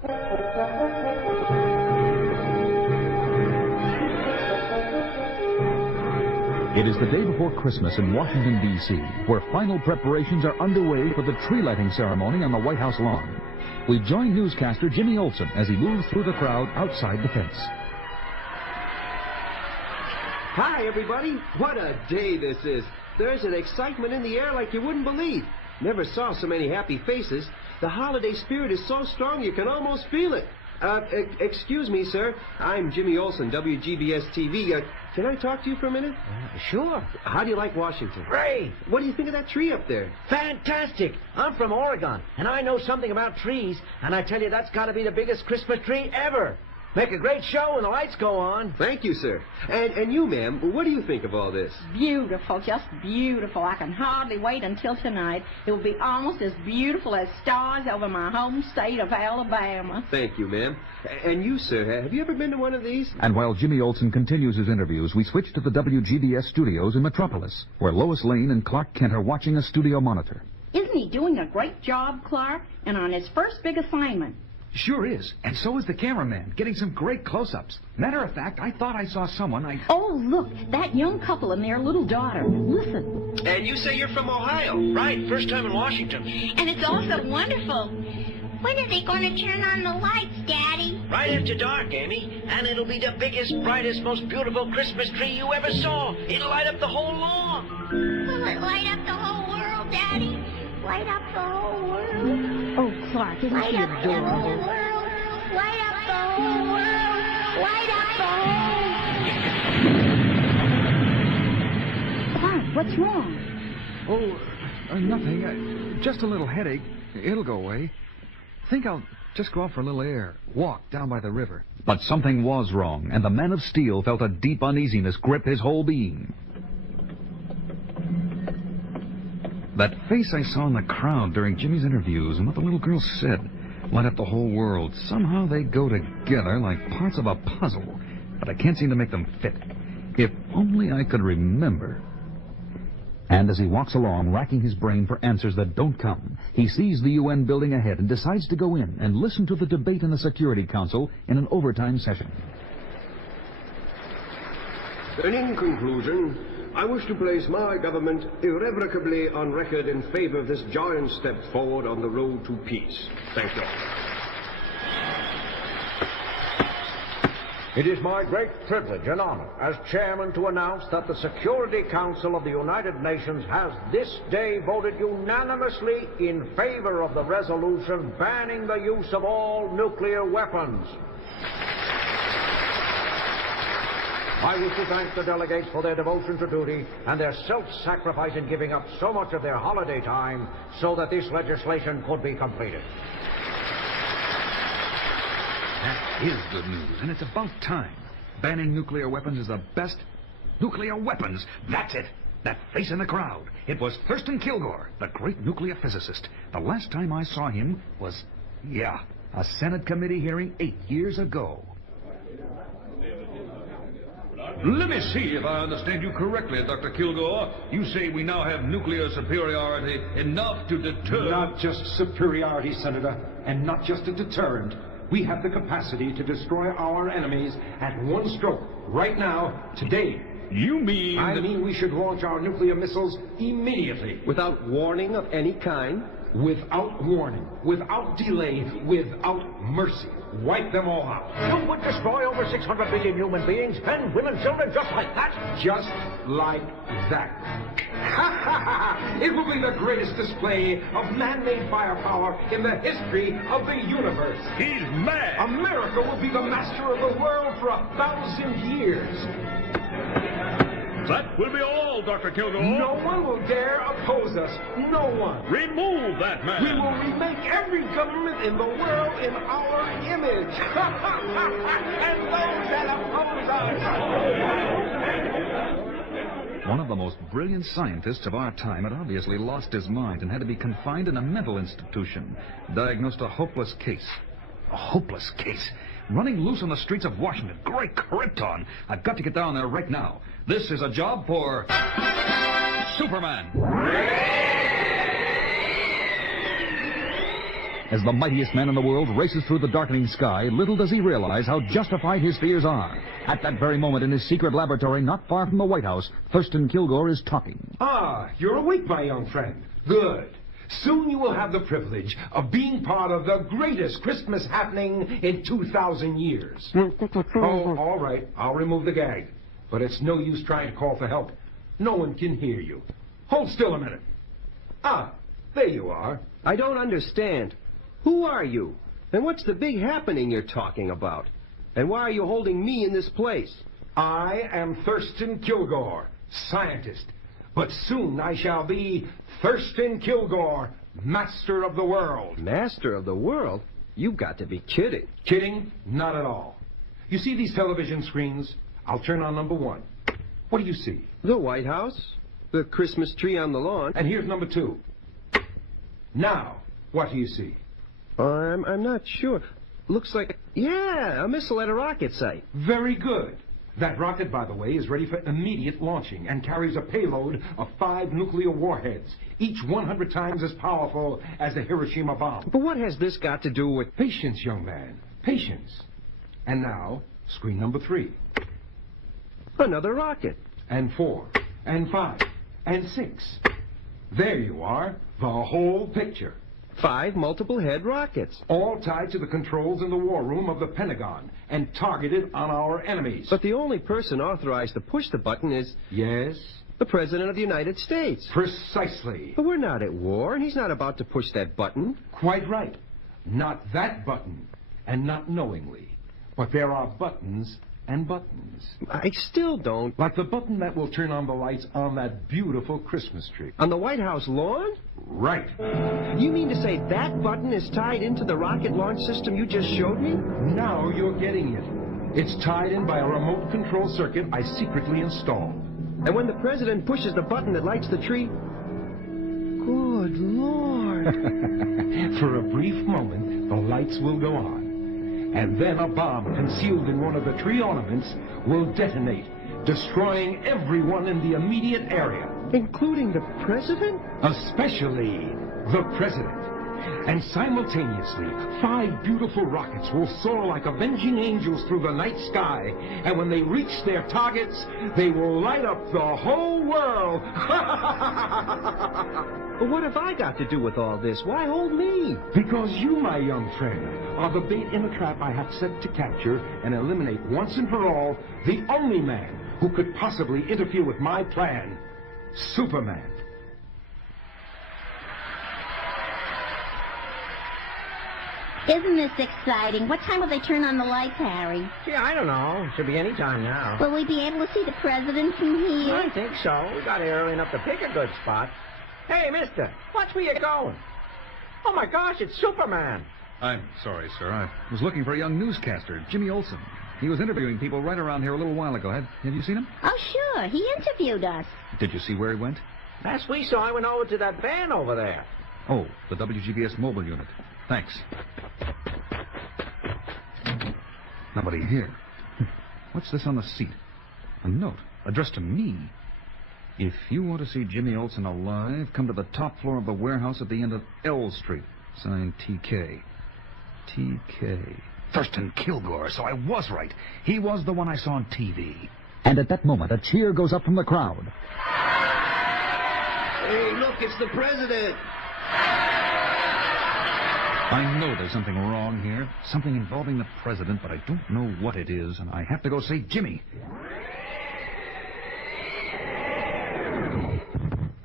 It is the day before Christmas in Washington, D.C., where final preparations are underway for the tree lighting ceremony on the White House lawn. We join newscaster Jimmy Olsen as he moves through the crowd outside the fence. Hi, everybody. What a day this is. There's an excitement in the air like you wouldn't believe. Never saw so many happy faces. The holiday spirit is so strong you can almost feel it. Excuse me, sir. I'm Jimmy Olsen, WGBS-TV. Can I talk to you for a minute? Sure. How do you like Washington? Great. What do you think of that tree up there? Fantastic. I'm from Oregon, and I know something about trees, and I tell you, that's got to be the biggest Christmas tree ever. Make a great show when the lights go on. Thank you, sir. And you, ma'am, what do you think of all this? Beautiful, just beautiful. I can hardly wait until tonight. It will be almost as beautiful as stars over my home state of Alabama. Thank you, ma'am. And you, sir, have you ever been to one of these? And while Jimmy Olsen continues his interviews, we switch to the WGBS studios in Metropolis, where Lois Lane and Clark Kent are watching a studio monitor. Isn't he doing a great job, Clark? And on his first big assignment. Sure is, and so is the cameraman, getting some great close-ups. Matter of fact, I thought I saw someone Oh, look, that young couple and their little daughter. Listen. And you say you're from Ohio? Right, first time in Washington. And it's also wonderful. When are they going to turn on the lights, Daddy? Right after dark, Amy, and it'll be the biggest, brightest, most beautiful Christmas tree you ever saw. It'll light up the whole lawn. Will it light up the whole world, Daddy? Light up the whole world? Oh, Clark, isn't Light she up the whole adorable? world. Light up the whole world. Light up the whole... Clark, what's wrong? Oh, nothing. Just a little headache. It'll go away. Think I'll just go out for a little air. Walk down by the river. But something was wrong, and the Man of Steel felt a deep uneasiness grip his whole being. That face I saw in the crowd during Jimmy's interviews and what the little girl said, light up the whole world. Somehow they go together like parts of a puzzle, but I can't seem to make them fit. If only I could remember. And as he walks along, racking his brain for answers that don't come, he sees the UN building ahead and decides to go in and listen to the debate in the Security Council in an overtime session. And in conclusion, I wish to place my government irrevocably on record in favor of this giant step forward on the road to peace. Thank you. It is my great privilege and honor as chairman to announce that the Security Council of the United Nations has this day voted unanimously in favor of the resolution banning the use of all nuclear weapons. I wish to thank the delegates for their devotion to duty and their self-sacrifice in giving up so much of their holiday time so that this legislation could be completed. That is good news, and it's about time. Banning nuclear weapons is the best. Nuclear weapons! That's it! That face in the crowd. It was Thurston Kilgore, the great nuclear physicist. The last time I saw him was, a Senate committee hearing 8 years ago. Let me see if I understand you correctly, Dr. Kilgore. You say we now have nuclear superiority enough to deter... Not just superiority, Senator, and not just a deterrent. We have the capacity to destroy our enemies at one stroke, right now, today. You mean... I mean we should launch our nuclear missiles immediately. Without warning of any kind? Without warning, without delay, without mercy. Wipe them all out. You would destroy over 600 million human beings, men, women, children, just like that? Just like that. It will be the greatest display of man-made firepower in the history of the universe. He's mad! America will be the master of the world for 1,000 years. That will be all, Dr. Kilgore. No one will dare oppose us. No one. Remove that man. We will remake every government in the world in our image. And those that oppose us. One of the most brilliant scientists of our time had obviously lost his mind and had to be confined in a mental institution. Diagnosed a hopeless case. A hopeless case. Running loose on the streets of Washington. Great Krypton. I've got to get down there right now. This is a job for... Superman. As the mightiest man in the world races through the darkening sky, little does he realize how justified his fears are. At that very moment in his secret laboratory not far from the White House, Thurston Kilgore is talking. Ah, you're awake, my young friend. Good. Soon you will have the privilege of being part of the greatest Christmas happening in 2,000 years. Oh, all right. I'll remove the gag. But it's no use trying to call for help. No one can hear you. Hold still a minute. Ah, there you are. I don't understand. Who are you? And what's the big happening you're talking about? And why are you holding me in this place? I am Thurston Kilgore, scientist. But soon I shall be Thurston Kilgore, master of the world. Master of the world? You've got to be kidding. Kidding? Not at all. You see these television screens? I'll turn on number 1. What do you see? The White House, the Christmas tree on the lawn. And here's number 2. Now, what do you see? I'm not sure. Looks like, yeah, a missile at a rocket site. Very good. That rocket, by the way, is ready for immediate launching and carries a payload of 5 nuclear warheads, each 100 times as powerful as the Hiroshima bomb. But what has this got to do with... Patience, young man. Patience. And now, screen number 3. Another rocket. And 4. And 5. And 6. There you are. The whole picture. 5 multiple-head rockets. All tied to the controls in the war room of the Pentagon and targeted on our enemies. But the only person authorized to push the button is... Yes? The President of the United States. Precisely. But we're not at war, and he's not about to push that button. Quite right. Not that button, and not knowingly. But there are buttons and buttons. I still don't... Like the button that will turn on the lights on that beautiful Christmas tree. On the White House lawn? Right. You mean to say that button is tied into the rocket launch system you just showed me? Now you're getting it. It's tied in by a remote control circuit I secretly installed. And when the President pushes the button that lights the tree... Good Lord. For a brief moment, the lights will go on. And then a bomb concealed in one of the tree ornaments will detonate, destroying everyone in the immediate area. Including the President? Especially the President. And simultaneously, 5 beautiful rockets will soar like avenging angels through the night sky. And when they reach their targets, they will light up the whole world. But what have I got to do with all this? Why hold me? Because you, my young friend, are the bait in a trap I have set to capture and eliminate once and for all the only man who could possibly interfere with my plan, Superman. Isn't this exciting? What time will they turn on the lights, Harry? Gee, I don't know. Should be any time now. Will we be able to see the President from here? I think so. We got here early enough to pick a good spot. Hey, mister, watch where you're going. Oh, my gosh, it's Superman. I'm sorry, sir. I was looking for a young newscaster, Jimmy Olsen. He was interviewing people right around here a little while ago. Have you seen him? Oh, sure. He interviewed us. Did you see where he went? Last we saw, I went over to that van over there. Oh, the WGBS mobile unit. Thanks. Nobody here. What's this on the seat? A note addressed to me. If you want to see Jimmy Olsen alive, come to the top floor of the warehouse at the end of L Street. Signed TK. TK. Thurston Kilgore, so I was right. He was the one I saw on TV. And at that moment, a cheer goes up from the crowd. Hey, look, it's the President. I know there's something wrong here. Something involving the President, but I don't know what it is, and I have to go see Jimmy.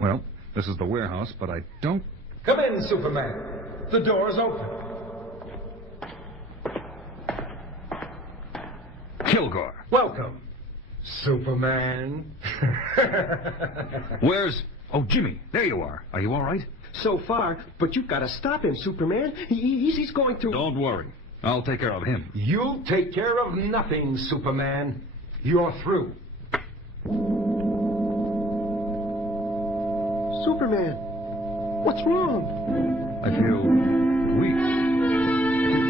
Well, this is the warehouse, but I don't... Come in, Superman. The door's open. Kilgore. Welcome, Superman. Where's... Oh, Jimmy, there you are. Are you all right? So far, but you've got to stop him, Superman. He's going to... Don't worry. I'll take care of him. You'll take care of nothing, Superman. You're through. Superman, what's wrong? I feel weak.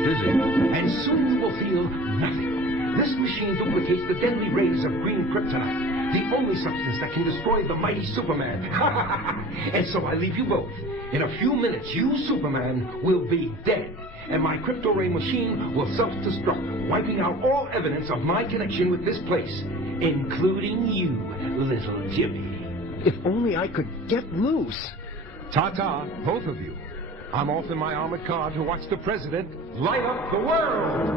Dizzy. And soon you will feel nothing. This machine duplicates the deadly rays of green kryptonite, the only substance that can destroy the mighty Superman. And so I leave you both. In a few minutes, you, Superman, will be dead. And my crypto-ray machine will self-destruct, wiping out all evidence of my connection with this place, including you, little Jimmy. If only I could get loose. Ta-ta, both of you. I'm off in my armored car to watch the president light up the world.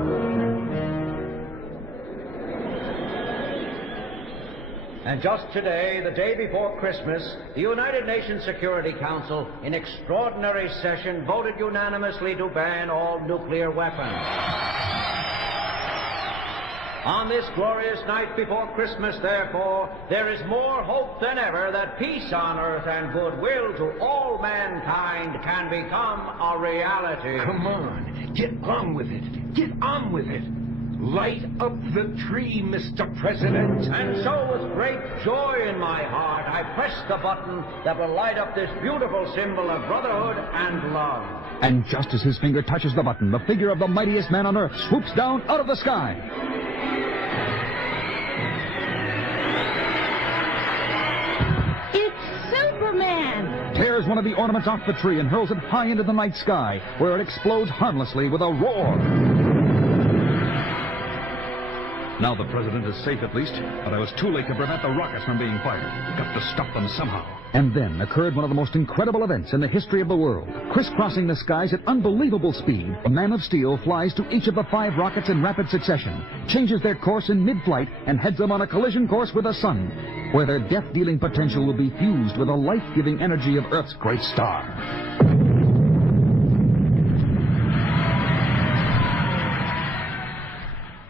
And just today, the day before Christmas, the United Nations Security Council, in extraordinary session, voted unanimously to ban all nuclear weapons. On this glorious night before Christmas, therefore, there is more hope than ever that peace on earth and goodwill to all mankind can become a reality. Come on, get on with it. Get on with it. Light up the tree, Mr. President. And so, with great joy in my heart, I press the button that will light up this beautiful symbol of brotherhood and love. And just as his finger touches the button, the figure of the mightiest man on earth swoops down out of the sky. It's Superman! Tears one of the ornaments off the tree and hurls it high into the night sky, where it explodes harmlessly with a roar. Now the president is safe at least, but I was too late to prevent the rockets from being fired. Got to stop them somehow. And then occurred one of the most incredible events in the history of the world. Crisscrossing the skies at unbelievable speed, a man of steel flies to each of the 5 rockets in rapid succession, changes their course in mid-flight, and heads them on a collision course with the sun, where their death-dealing potential will be fused with the life-giving energy of Earth's great star.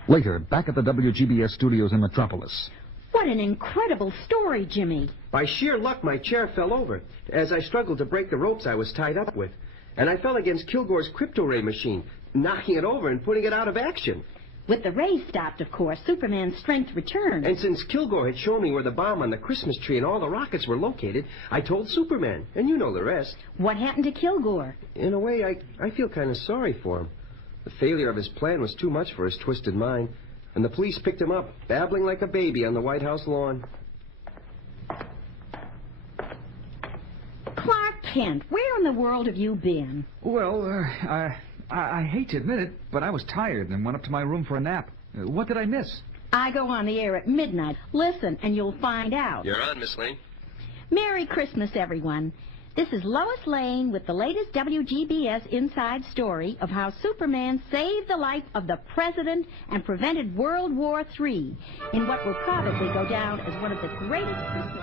Later, back at the WGBS studios in Metropolis. What an incredible story, Jimmy. By sheer luck, my chair fell over as I struggled to break the ropes I was tied up with. And I fell against Kilgore's crypto-ray machine, knocking it over and putting it out of action. With the rays stopped, of course, Superman's strength returned. And since Kilgore had shown me where the bomb on the Christmas tree and all the rockets were located, I told Superman, and you know the rest. What happened to Kilgore? In a way, I feel kind of sorry for him. The failure of his plan was too much for his twisted mind, and the police picked him up, babbling like a baby on the White House lawn. Clark Kent, where in the world have you been? Well, I hate to admit it, but I was tired and went up to my room for a nap. What did I miss? I go on the air at midnight. Listen, and you'll find out. You're on, Miss Lane. Merry Christmas, everyone. This is Lois Lane with the latest WGBS inside story of how Superman saved the life of the president and prevented World War III in what will probably go down as one of the greatest Christmases.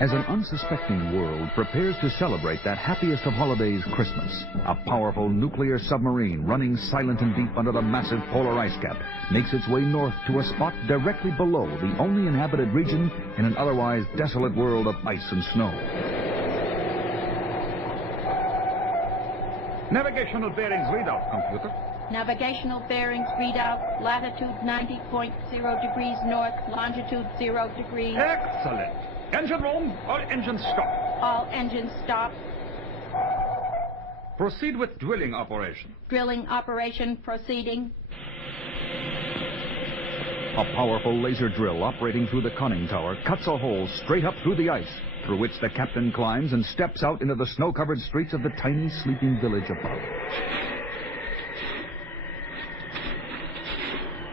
As an unsuspecting world prepares to celebrate that happiest of holidays, Christmas, a powerful nuclear submarine running silent and deep under the massive polar ice cap makes its way north to a spot directly below the only inhabited region in an otherwise desolate world of ice and snow. Navigational bearings readout, computer. Navigational bearings readout, latitude 90.0 degrees north, longitude 0 degrees. Excellent. Engine room, all engines stop. All engines stop. Proceed with drilling operation. Drilling operation proceeding. A powerful laser drill operating through the conning tower cuts a hole straight up through the ice, through which the captain climbs and steps out into the snow-covered streets of the tiny sleeping village above.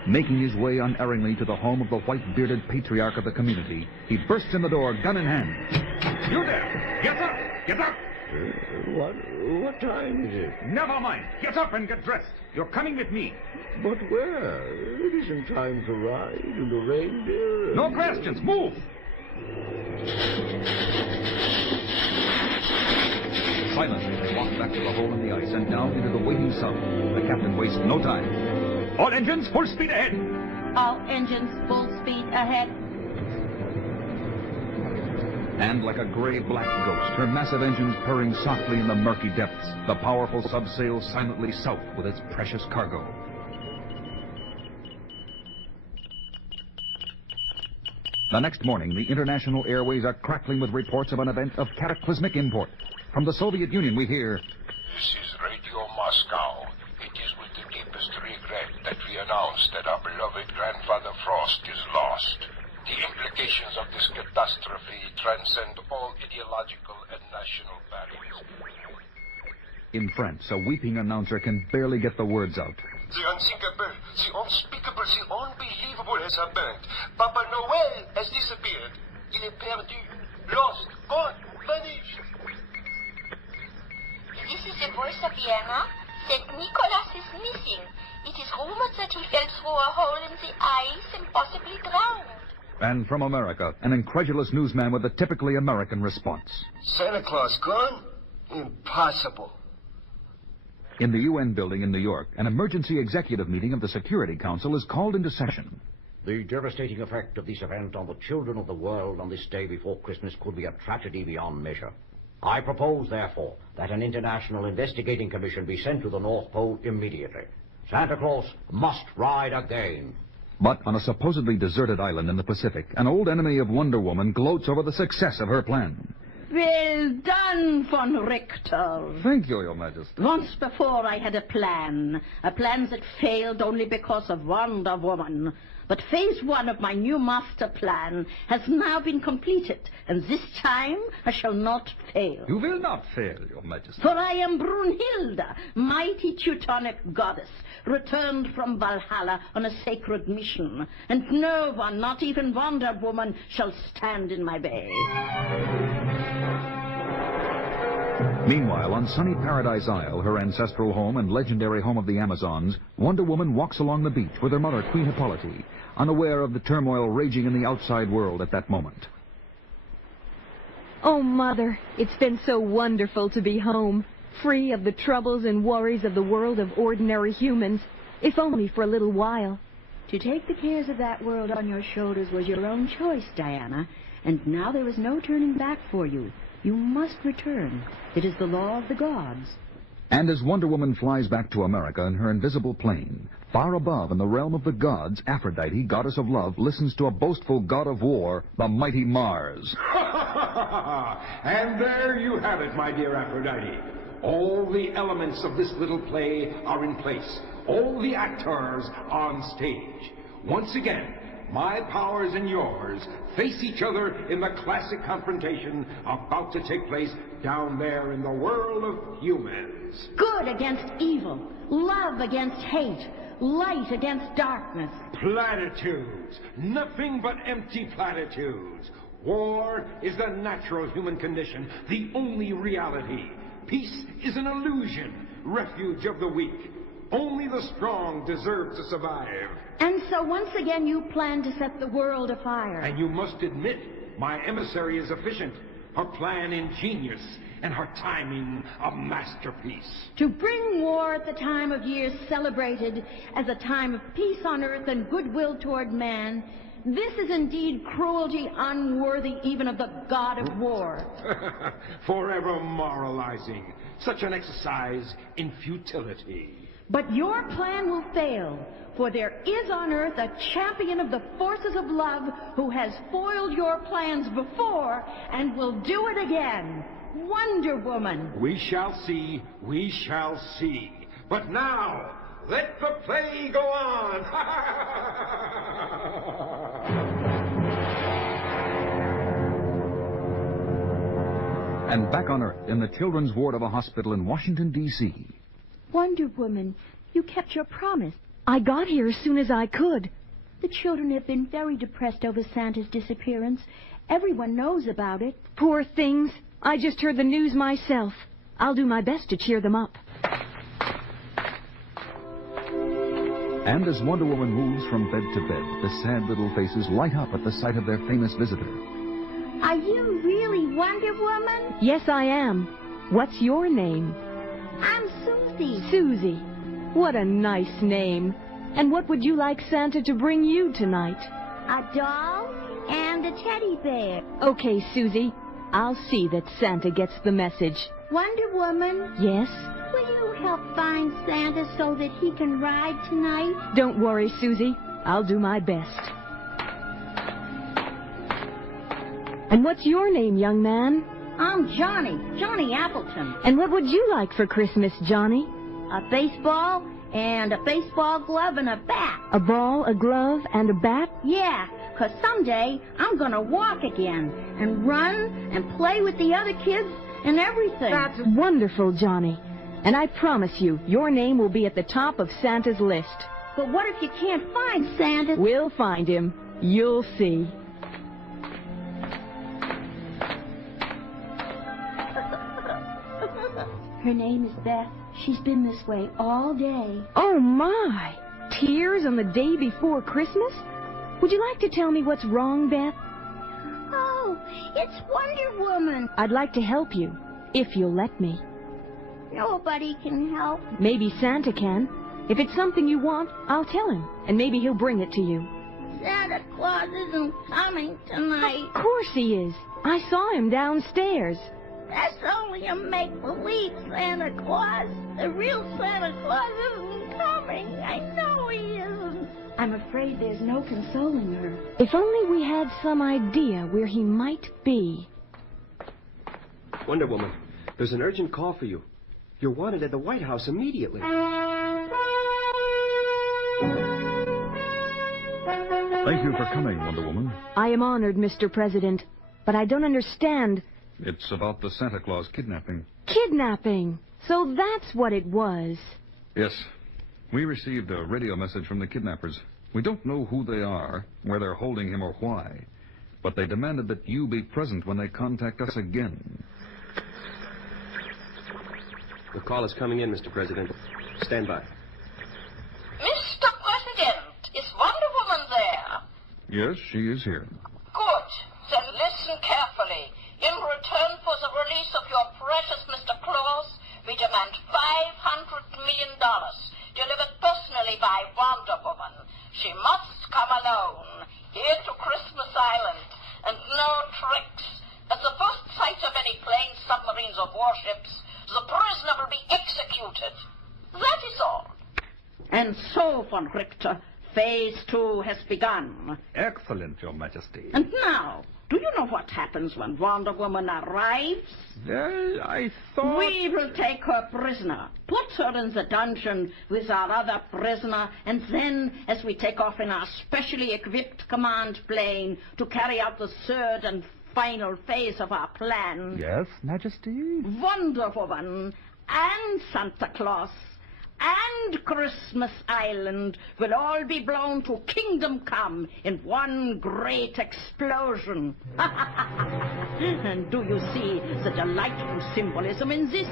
Making his way unerringly to the home of the white-bearded patriarch of the community, he bursts in the door, gun in hand. You there! Get up! Get up! What time is it? Never mind. Get up and get dressed. You're coming with me. But where? It isn't time to ride in the reindeer. No questions. Move! Silently, they walk back to the hole in the ice and down into the waiting sun. The captain wastes no time. All engines, full speed ahead. All engines, full speed ahead. And like a gray-black ghost, her massive engines purring softly in the murky depths, the powerful sub sails silently south with its precious cargo. The next morning, the international airways are crackling with reports of an event of cataclysmic import. From the Soviet Union, we hear... This is Radio Moscow. It is with the deepest regret that we announce that our beloved Grandfather Frost is lost. The implications of this catastrophe transcend all ideological and national barriers. In France, a weeping announcer can barely get the words out. The unthinkable, the unspeakable, the unbelievable has happened. Papa Noel has disappeared. Il est perdu, lost, gone, vanished. This is the voice of Vienna. St. Nicholas is missing. It is rumored that he fell through a hole in the ice and possibly drowned. And from America, an incredulous newsman with a typically American response. Santa Claus gone? Impossible. In the UN building in New York, an emergency executive meeting of the Security Council is called into session. The devastating effect of this event on the children of the world on this day before Christmas could be a tragedy beyond measure. I propose, therefore, that an international investigating commission be sent to the North Pole immediately. Santa Claus must ride again. But on a supposedly deserted island in the Pacific, an old enemy of Wonder Woman gloats over the success of her plan. Well done, von Richter. Thank you, Your Majesty. Once before I had a plan that failed only because of Wonder Woman. But phase 1 of my new master plan has now been completed, and this time I shall not fail. You will not fail, Your Majesty. For I am Brunhilde, mighty Teutonic goddess, returned from Valhalla on a sacred mission, and no one, not even Wonder Woman, shall stand in my way. Meanwhile, on sunny Paradise Isle, her ancestral home and legendary home of the Amazons, Wonder Woman walks along the beach with her mother, Queen Hippolyte, unaware of the turmoil raging in the outside world at that moment. Oh, Mother, it's been so wonderful to be home, free of the troubles and worries of the world of ordinary humans, if only for a little while. To take the cares of that world on your shoulders was your own choice, Diana, and now there is no turning back for you. You must return. It is the law of the gods. And as Wonder Woman flies back to America in her invisible plane, far above in the realm of the gods, Aphrodite, goddess of love, listens to a boastful god of war, the mighty Mars. And there you have it, my dear Aphrodite. All the elements of this little play are in place. All the actors on stage. Once again, my powers and yours face each other in the classic confrontation about to take place down there in the world of humans. Good against evil, love against hate, light against darkness. Platitudes. Nothing but empty platitudes. War is the natural human condition, the only reality. Peace is an illusion, refuge of the weak. Only the strong deserve to survive. And so once again you plan to set the world afire. And you must admit, my emissary is efficient, her plan ingenious, and her timing a masterpiece. To bring war at the time of year celebrated as a time of peace on earth and goodwill toward man, this is indeed cruelty unworthy even of the god of war. Forever moralizing. Such an exercise in futility. But your plan will fail, for there is on earth a champion of the forces of love who has foiled your plans before and will do it again. Wonder Woman. We shall see, we shall see. But now, let the play go on. And back on Earth, in the children's ward of a hospital in Washington, D.C. Wonder Woman, you kept your promise. I got here as soon as I could. The children have been very depressed over Santa's disappearance. Everyone knows about it. Poor things. I just heard the news myself. I'll do my best to cheer them up. And as Wonder Woman moves from bed to bed, the sad little faces light up at the sight of their famous visitor. Are you really Wonder Woman? Yes, I am. What's your name? I'm Susie. Susie. What a nice name. And what would you like Santa to bring you tonight? A doll and a teddy bear. Okay, Susie. I'll see that Santa gets the message. Wonder Woman, Yes? will you help find Santa so that he can ride tonight? Don't worry, Susie. I'll do my best. And what's your name, young man? I'm Johnny Appleton. And what would you like for Christmas, Johnny? A baseball and a baseball glove and a bat. A ball, a glove, and a bat? Yeah, 'cause someday I'm gonna walk again and run and play with the other kids and everything. That's wonderful, Johnny. And I promise you, your name will be at the top of Santa's list. But what if you can't find Santa? We'll find him. You'll see. Her name is Beth. She's been this way all day. Oh, my! Tears on the day before Christmas? Would you like to tell me what's wrong, Beth? Oh, it's Wonder Woman. I'd like to help you, if you'll let me. Nobody can help. Maybe Santa can. If it's something you want, I'll tell him, and maybe he'll bring it to you. Santa Claus isn't coming tonight. Of course he is. I saw him downstairs. That's only a make-believe Santa Claus. The real Santa Claus isn't coming. I know he isn't. I'm afraid there's no consoling her. If only we had some idea where he might be. Wonder Woman, there's an urgent call for you. You're wanted at the White House immediately. Thank you for coming, Wonder Woman. I am honored, Mr. President, but I don't understand. It's about the Santa Claus kidnapping. Kidnapping! So that's what it was. Yes. We received a radio message from the kidnappers. We don't know who they are, where they're holding him, or why. But they demanded that you be present when they contact us again. The call is coming in, Mr. President. Stand by. Mr. President, is Wonder Woman there? Yes, she is here. Good. Then listen carefully. In return for the release of your precious Mr. Claus, we demand $500 million, delivered personally by Wonder Woman. She must come alone, here to Christmas Island, and no tricks. At the first sight of any planes, submarines, or warships, the prisoner will be executed. That is all. And so, von Richter, Phase 2 has begun. Excellent, Your Majesty. And now, do you know what happens when Wonder Woman arrives? Well, I thought... We will take her prisoner, put her in the dungeon with our other prisoner, and then, as we take off in our specially equipped command plane to carry out the third and final phase of our plan... Yes, Majesty? Wonder Woman and Santa Claus and Christmas Island will all be blown to Kingdom Come in one great explosion. And do you see the delightful symbolism in this?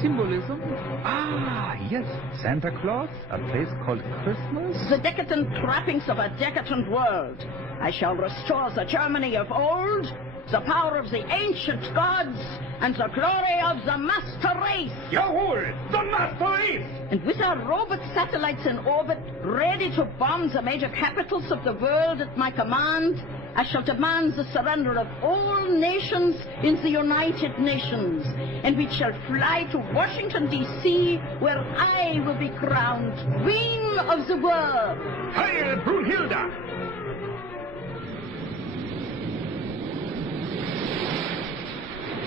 Symbolism? Ah, yes, Santa Claus, a place called Christmas. The decadent trappings of a decadent world. I shall restore the Germany of old, the power of the ancient gods, and the glory of the master race. Jawohl, the master race! And with our robot satellites in orbit, ready to bomb the major capitals of the world at my command, I shall demand the surrender of all nations in the United Nations. And we shall fly to Washington, D.C., where I will be crowned Queen of the world. Heil Brunhilde!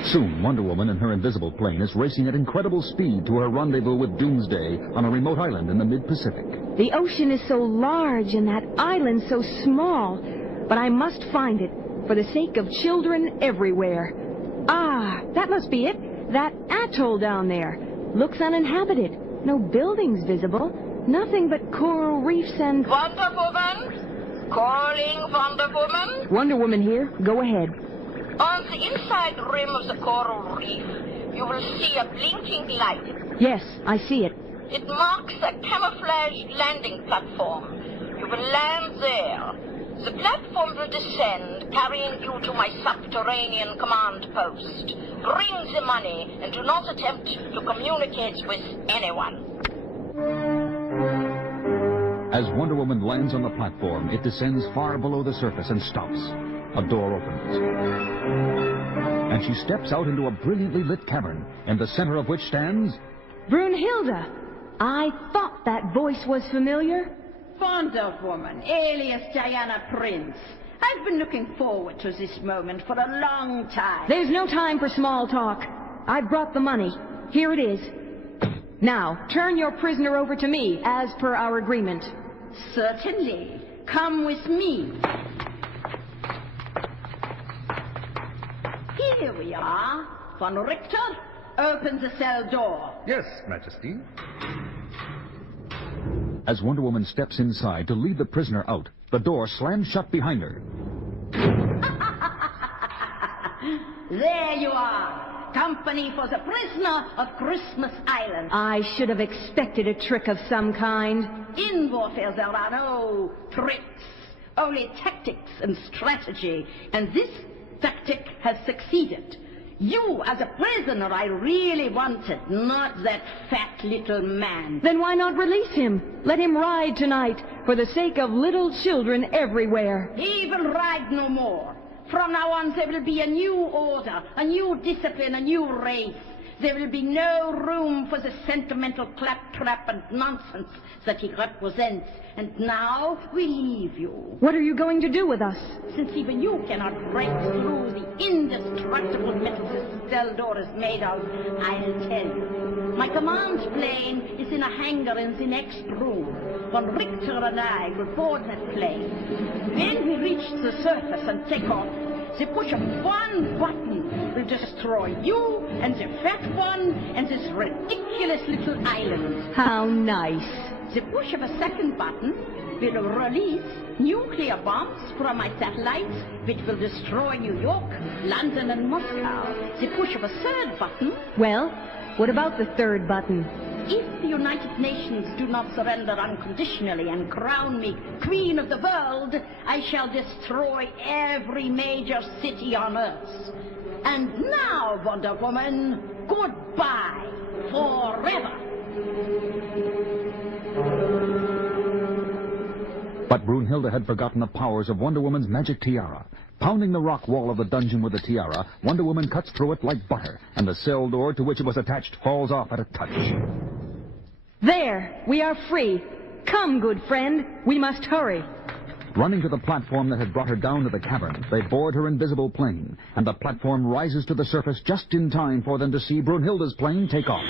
Soon, Wonder Woman in her invisible plane is racing at incredible speed to her rendezvous with Doomsday on a remote island in the mid-Pacific. The ocean is so large and that island so small, but I must find it for the sake of children everywhere. Ah, that must be it. That atoll down there looks uninhabited. No buildings visible. Nothing but coral reefs and... Wonder Woman? Calling Wonder Woman? Wonder Woman here. Go ahead. On the inside rim of the coral reef, you will see a blinking light. Yes, I see it. It marks a camouflaged landing platform. You will land there. The platform will descend, carrying you to my subterranean command post. Bring the money and do not attempt to communicate with anyone. As Wonder Woman lands on the platform, it descends far below the surface and stops. a door opens. And she steps out into a brilliantly lit cavern, in the center of which stands... Brunhilde! I thought that voice was familiar. Wonder Woman, alias Diana Prince. I've been looking forward to this moment for a long time. There's no time for small talk. I've brought the money. Here it is. Now, turn your prisoner over to me, as per our agreement. Certainly. Come with me. Here we are. Von Richter, open the cell door. Yes, Majesty. As Wonder Woman steps inside to lead the prisoner out, the door slams shut behind her. There you are. Company for the prisoner of Christmas Island. I should have expected a trick of some kind. In warfare there are no tricks, only tactics and strategy. And this tactic has succeeded. You, as a prisoner, I really wanted, not that fat little man. Then why not release him? Let him ride tonight, for the sake of little children everywhere. He will ride no more. From now on, there will be a new order, a new discipline, a new race. There will be no room for the sentimental claptrap and nonsense that he represents. And now we leave you. What are you going to do with us? Since even you cannot break through the indestructible metal this cell door is made of, I'll tell you. My command plane is in a hangar in the next room. Von Richter and I will board that plane. When we reach the surface and take off, the push of one button will destroy you and the fat one and this ridiculous little island. How nice. The push of a second button will release nuclear bombs from my satellites, which will destroy New York, London, and Moscow. The push of a third button... Well, what about the third button? If the United Nations do not surrender unconditionally and crown me Queen of the World, I shall destroy every major city on Earth. And now, Wonder Woman, goodbye forever. But Brunhilde had forgotten the powers of Wonder Woman's magic tiara. Pounding the rock wall of the dungeon with the tiara, Wonder Woman cuts through it like butter, and the cell door to which it was attached falls off at a touch. There! We are free. Come, good friend. We must hurry. Running to the platform that had brought her down to the cavern, they board her invisible plane, and the platform rises to the surface just in time for them to see Brunhilde's plane take off.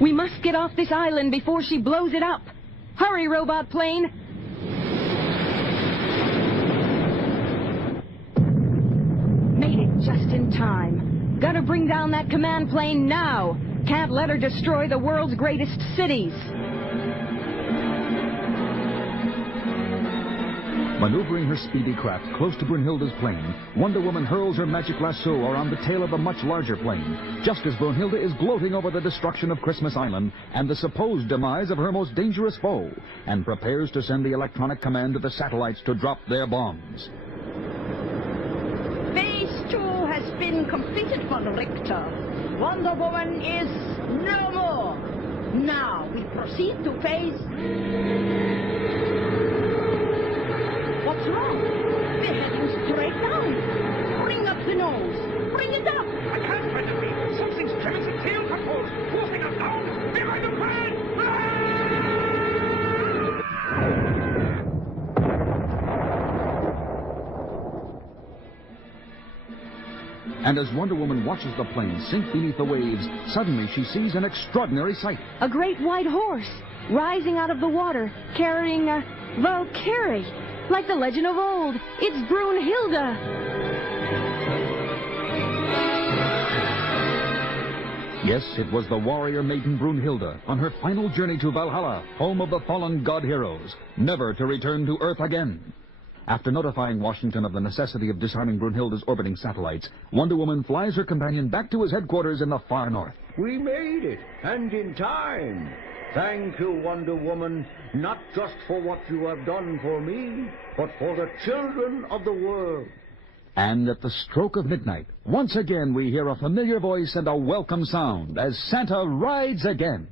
We must get off this island before she blows it up. Hurry, robot plane. Made it just in time. Gotta bring down that command plane now. Can't let her destroy the world's greatest cities. Maneuvering her speedy craft close to Brunhilde's plane, Wonder Woman hurls her magic lasso around the tail of the much larger plane, just as Brunhilde is gloating over the destruction of Christmas Island and the supposed demise of her most dangerous foe, and prepares to send the electronic command to the satellites to drop their bombs. Phase 2 has been completed, Von Richter. Wonder Woman is no more. Now we proceed to phase... What's wrong? We're heading straight down. Bring up the nose. Bring it up. I can't find the wheel. Something's jamming the tail controls. Forcing us down. Behind the fan. And as Wonder Woman watches the plane sink beneath the waves, suddenly she sees an extraordinary sight. A great white horse, rising out of the water, carrying a Valkyrie. Like the legend of old, it's Brunhilde. Yes, it was the warrior maiden Brunhilde on her final journey to Valhalla, home of the fallen god heroes, never to return to Earth again. After notifying Washington of the necessity of disarming Brunhilde's orbiting satellites, Wonder Woman flies her companion back to his headquarters in the far north. We made it, and in time. Thank you, Wonder Woman, not just for what you have done for me, but for the children of the world. And at the stroke of midnight, once again we hear a familiar voice and a welcome sound as Santa rides again.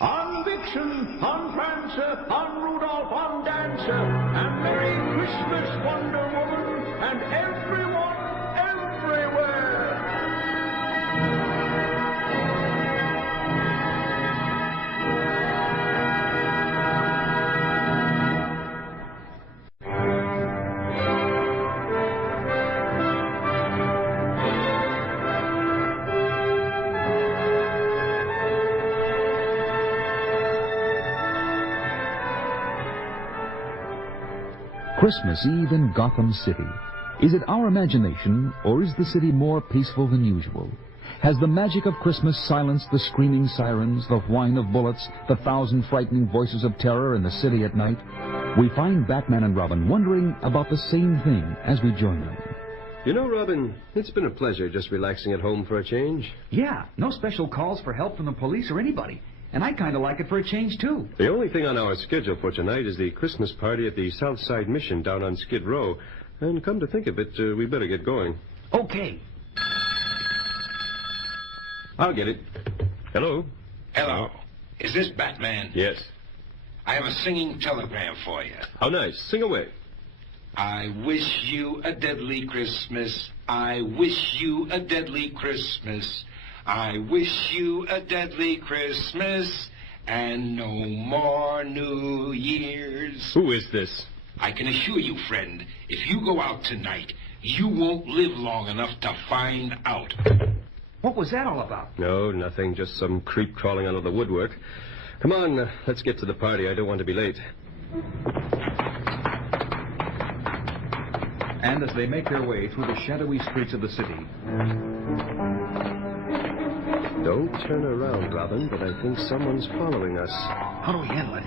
On Big Vixen, on Prancer, on Rudolph, on Dancer, and Merry Christmas, Wonder Woman, and everyone everywhere. Christmas Eve in Gotham City. Is it our imagination, or is the city more peaceful than usual? Has the magic of Christmas silenced the screaming sirens, the whine of bullets, the thousand frightening voices of terror in the city at night? We find Batman and Robin wondering about the same thing as we join them. You know, Robin, it's been a pleasure just relaxing at home for a change. Yeah, no special calls for help from the police or anybody. And I kind of like it for a change, too. The only thing on our schedule for tonight is the Christmas party at the Southside Mission down on Skid Row. And come to think of it, we better get going. Okay. I'll get it. Hello? Hello. Is this Batman? Yes. I have a singing telegram for you. How nice. Sing away. I wish you a deadly Christmas. I wish you a deadly Christmas. I wish you a deadly Christmas and no more New Year's. Who is this? I can assure you, friend, if you go out tonight, you won't live long enough to find out. What was that all about? No, nothing. Just some creep crawling out of the woodwork. Come on, let's get to the party. I don't want to be late. And as they make their way through the shadowy streets of the city... Don't turn around, Robin, but I think someone's following us. How do we handle it?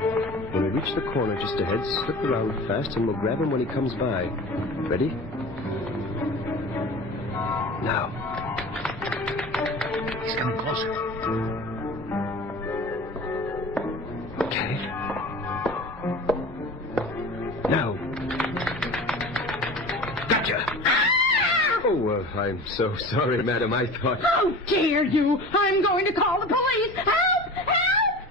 When we reach the corner just ahead, slip around fast and we'll grab him when he comes by. Ready? Now. He's coming closer. Okay. Now. Gotcha! Oh, I'm so sorry, madam. I thought... How dare you! I'm going to call the police! Help! Help!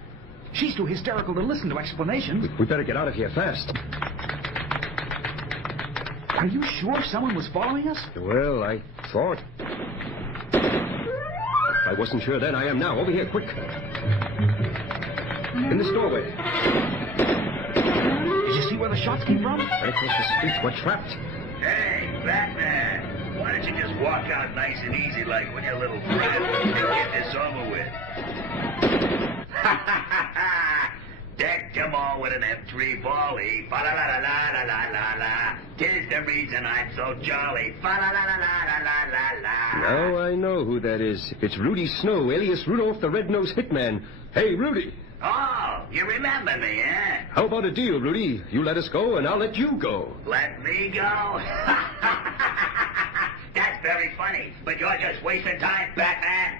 She's too hysterical to listen to explanations. We better get out of here fast. Are you sure someone was following us? Well, I thought... I wasn't sure then. I am now. Over here, quick. In this doorway. Did you see where the shots came from? Right across the street. We're trapped. Hey, Batman. Why don't you just walk out nice and easy like with your little friend and get this over with? Ha ha ha ha! Decked them all with an M3 volley. Fa la la la la la la la. 'Tis the reason I'm so jolly. Fa la la la la la la la. Now I know who that is. It's Rudy Snow, alias Rudolph the Red-Nosed Hitman. Hey, Rudy. Oh, you remember me, eh? How about a deal, Rudy? You let us go, and I'll let you go. Let me go? That's very funny, but you're just wasting time, Batman.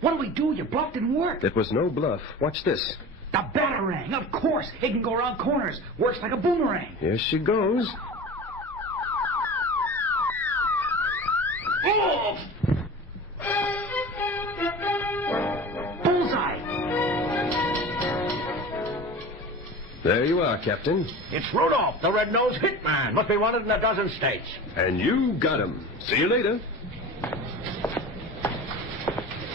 What'll we do? Your bluff didn't work. It was no bluff. Watch this. The Batarang, of course. It can go around corners. Works like a boomerang. Here she goes. Oh! Bullseye! There you are, Captain. It's Rudolph, the Red-Nosed Hitman. Must be wanted in a dozen states. And you got him. See you later.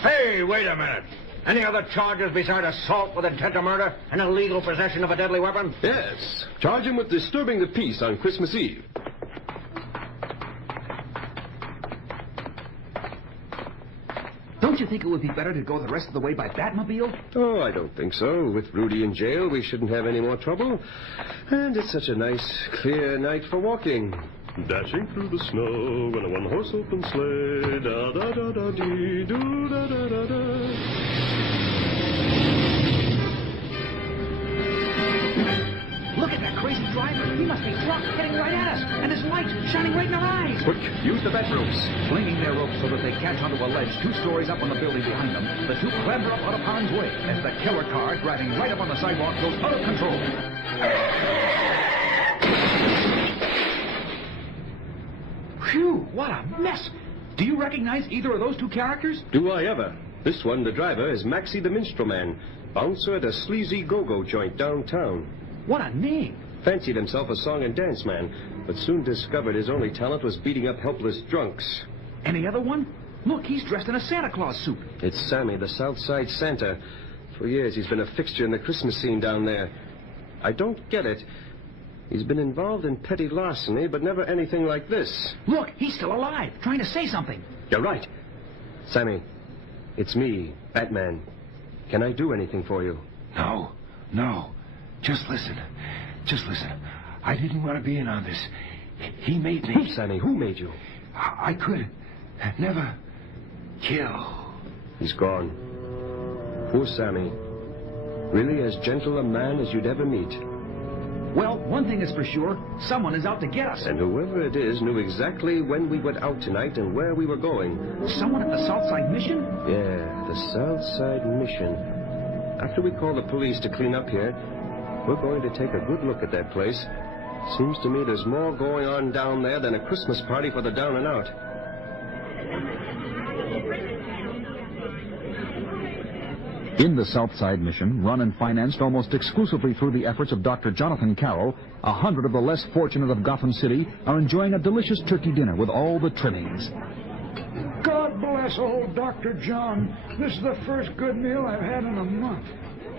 Hey, wait a minute. Any other charges besides assault with intent to murder and illegal possession of a deadly weapon? Yes. Charge him with disturbing the peace on Christmas Eve. Don't you think it would be better to go the rest of the way by Batmobile? Oh, I don't think so. With Rudy in jail, we shouldn't have any more trouble. And it's such a nice, clear night for walking. Dashing through the snow in a one-horse open sleigh. Da-da-da-da-dee-doo, da-da-da-da. Look at that crazy driver. He must be drunk, heading right at us. And his lights shining right in our eyes. Quick, use the bed ropes. Flinging their ropes so that they catch onto a ledge 2 stories up on the building behind them, the two clamber up out of harm's way as the killer car, driving right up on the sidewalk, goes out of control. Phew, what a mess. Do you recognize either of those 2 characters? Do I ever? This one, the driver, is Maxie the Minstrel Man. bouncer at a sleazy go-go joint downtown. What a name! Fancied himself a song and dance man, but soon discovered his only talent was beating up helpless drunks. Any other one? Look, he's dressed in a Santa Claus suit. It's Sammy, the Southside Santa. For years, he's been a fixture in the Christmas scene down there. I don't get it. He's been involved in petty larceny, but never anything like this. Look, he's still alive, trying to say something. You're right. Sammy, it's me, Batman. Can I do anything for you? No. Just listen. I didn't want to be in on this. He made me. Sammy, who made you? I could never kill. He's gone. Poor Sammy. Really as gentle a man as you'd ever meet. Well, one thing is for sure. Someone is out to get us. And whoever it is knew exactly when we went out tonight and where we were going. Someone at the Southside Mission? Yeah, the Southside Mission. After we call the police to clean up here, we're going to take a good look at that place. Seems to me there's more going on down there than a Christmas party for the down and out. In the Southside Mission, run and financed almost exclusively through the efforts of Dr. Jonathan Carroll, 100 of the less fortunate of Gotham City are enjoying a delicious turkey dinner with all the trimmings. God bless old Dr. John. This is the first good meal I've had in a month.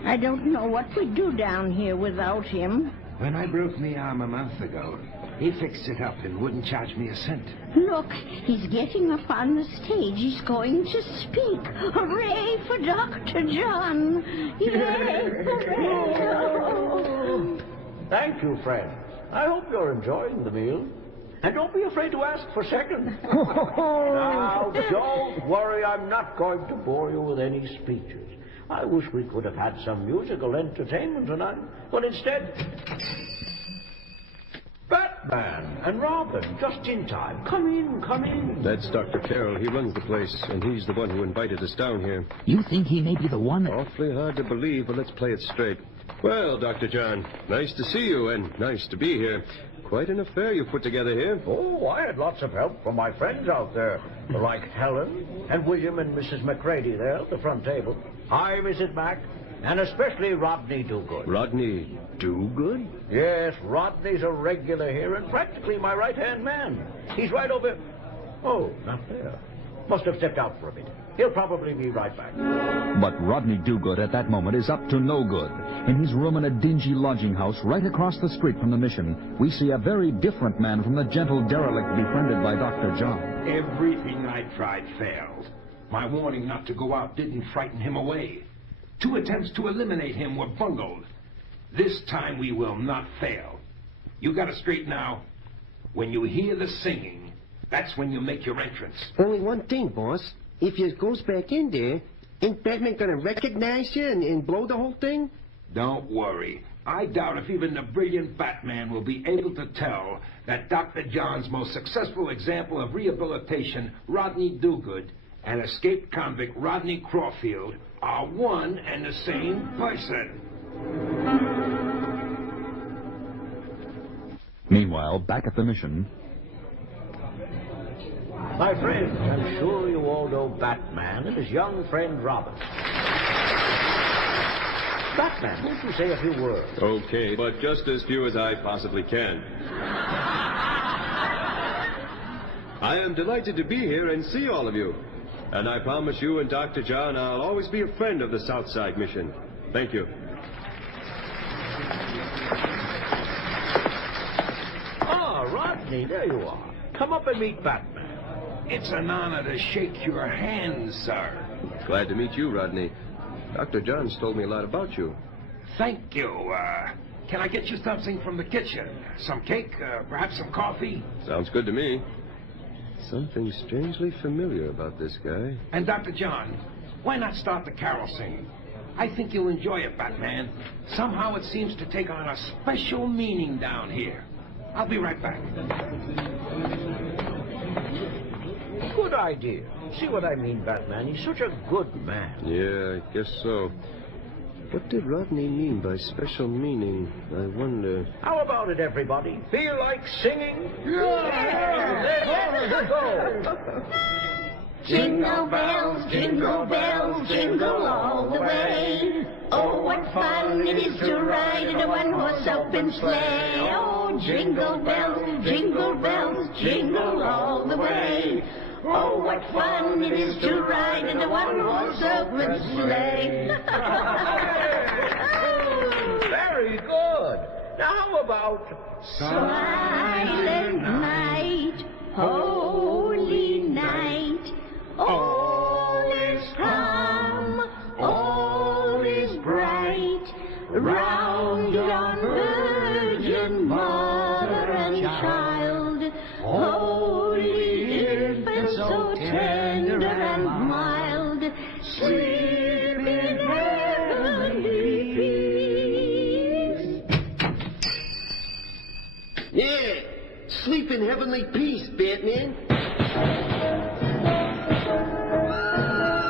I don't know what we'd do down here without him. When I broke my arm a month ago, he fixed it up and wouldn't charge me a cent. Look, he's getting up on the stage. He's going to speak. Hooray for Dr. John. Yay! Hooray! Thank you, friends. I hope you're enjoying the meal. And don't be afraid to ask for seconds. Now, don't worry. I'm not going to bore you with any speeches. I wish we could have had some musical entertainment tonight. But instead, Batman and Robin, just in time. Come in. That's Dr. Carroll. He runs the place, and he's the one who invited us down here. You think he may be the one? Awfully hard to believe, but let's play it straight. Well, Dr. John, nice to see you, and nice to be here. Quite an affair you've put together here. Oh, I had lots of help from my friends out there, like Helen and William and Mrs. McCready there at the front table. Hi, Mrs. Mac, and especially Rodney Dogood. Rodney Dogood? Yes, Rodney's a regular here and practically my right-hand man. He's right over... Oh, not there. Must have stepped out for a minute. He'll probably be right back. But Rodney Dogood at that moment is up to no good. In his room in a dingy lodging house right across the street from the mission, we see a very different man from the gentle derelict befriended by Dr. John. Everything I tried failed. My warning not to go out didn't frighten him away. 2 attempts to eliminate him were bungled. This time we will not fail. You got it straight now. When you hear the singing, that's when you make your entrance. Only one thing, boss. If you goes back in there, ain't Batman gonna recognize you and blow the whole thing? Don't worry. I doubt if even the brilliant Batman will be able to tell that Dr. John's most successful example of rehabilitation, Rodney Dogood, and escaped convict Rodney Crawfield are one and the same person. Meanwhile, back at the mission... My friends, I'm sure you all know Batman and his young friend Robin. Batman, won't you say a few words? Okay, but just as few as I possibly can. I am delighted to be here and see all of you. And I promise you and Dr. John I'll always be a friend of the Southside Mission. Thank you. Ah, Rodney, there you are. Come up and meet Batman. It's an honor to shake your hand, sir. Glad to meet you, Rodney. Dr. John's told me a lot about you. Thank you. Can I get you something from the kitchen? Some cake, perhaps some coffee? Sounds good to me. Something strangely familiar about this guy. And Dr. John, why not start the carol singing? I think you'll enjoy it, Batman. Somehow it seems to take on a special meaning down here. I'll be right back. Good idea. See what I mean, Batman? He's such a good man. Yeah, I guess so. What did Rodney mean by special meaning? I wonder. How about it, everybody? Feel like singing? Yeah! Let's go! Jingle bells, jingle all the way. Oh, what fun it is to ride in a one-horse open sleigh. Oh, jingle bells, jingle all the way. Oh, what fun it is to ride in a one-horse open sleigh. Very good. Now, how about... Silent night, holy night, all is calm, all is bright, round yon virgin mother and child, holy infant so tender and mild, sleep in heavenly peace. Yeah, sleep in heavenly peace, Batman.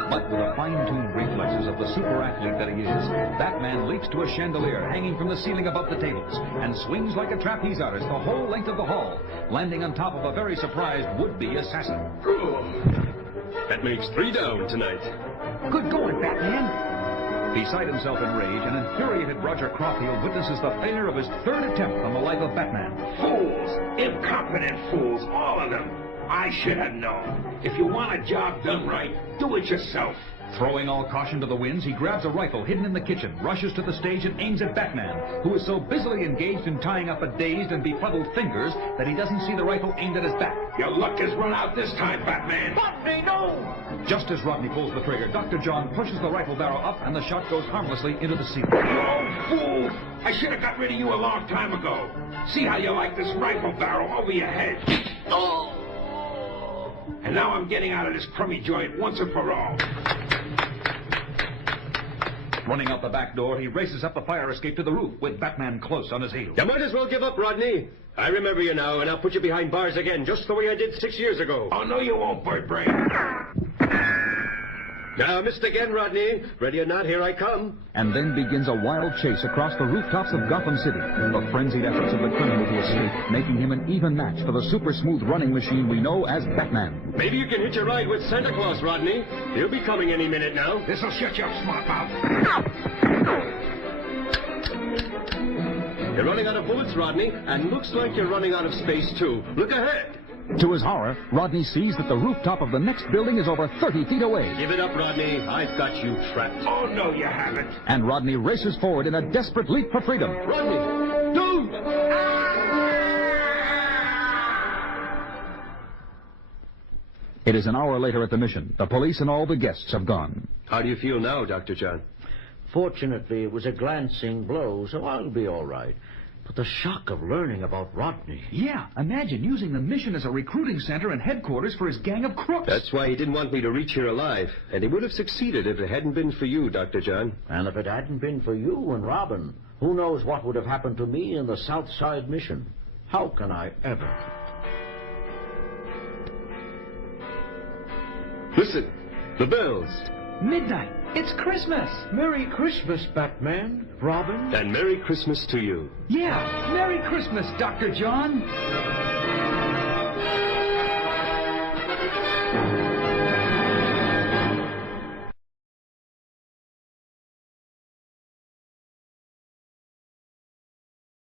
But with the fine-tuned reflexes of the super athlete that he is, Batman leaps to a chandelier hanging from the ceiling above the tables and swings like a trapeze artist the whole length of the hall, landing on top of a very surprised would-be assassin. That makes 3 down tonight. Good going, Batman! Beside himself in rage, an infuriated Roger Caulfield witnesses the failure of his 3rd attempt on the life of Batman. Fools! Incompetent fools, all of them. I should have known. If you want a job done right, do it yourself. Throwing all caution to the winds, he grabs a rifle hidden in the kitchen, rushes to the stage, and aims at Batman, who is so busily engaged in tying up a dazed and befuddled fingers that he doesn't see the rifle aimed at his back. Your luck has run out this time, Batman. Rodney, no! Just as Rodney pulls the trigger, Dr. John pushes the rifle barrel up, and the shot goes harmlessly into the ceiling. You fool! I should have got rid of you a long time ago. See how you like this rifle barrel over your head. Oh! And now I'm getting out of this crummy joint once and for all. Running out the back door, he races up the fire escape to the roof, with Batman close on his heels. You might as well give up, Rodney. I remember you now, and I'll put you behind bars again, just the way I did 6 years ago. Oh, no, you won't, Bird Brain. Now, missed again, Rodney. Ready or not, here I come. And then begins a wild chase across the rooftops of Gotham City, the frenzied efforts of the criminal to escape, making him an even match for the super-smooth running machine we know as Batman. Maybe you can hitch a ride with Santa Claus, Rodney. He'll be coming any minute now. This'll shut you up, smart mouth. You're running out of bullets, Rodney, and looks like you're running out of space, too. Look ahead. To his horror, Rodney sees that the rooftop of the next building is over 30 feet away. Give it up, Rodney. I've got you trapped. Oh, no, you haven't. And Rodney races forward in a desperate leap for freedom. Rodney! Dude! It is an hour later at the mission. The police and all the guests have gone. How do you feel now, Dr. John? Fortunately, it was a glancing blow, so I'll be all right. But the shock of learning about Rodney. Yeah, imagine using the mission as a recruiting center and headquarters for his gang of crooks. That's why he didn't want me to reach here alive. And he would have succeeded if it hadn't been for you, Dr. John. And if it hadn't been for you and Robin, who knows what would have happened to me in the South Side mission? How can I ever? Listen, the bells. Midnight. It's Christmas. Merry Christmas, Batman. Robin. And Merry Christmas to you. Yeah, Merry Christmas, Dr. John.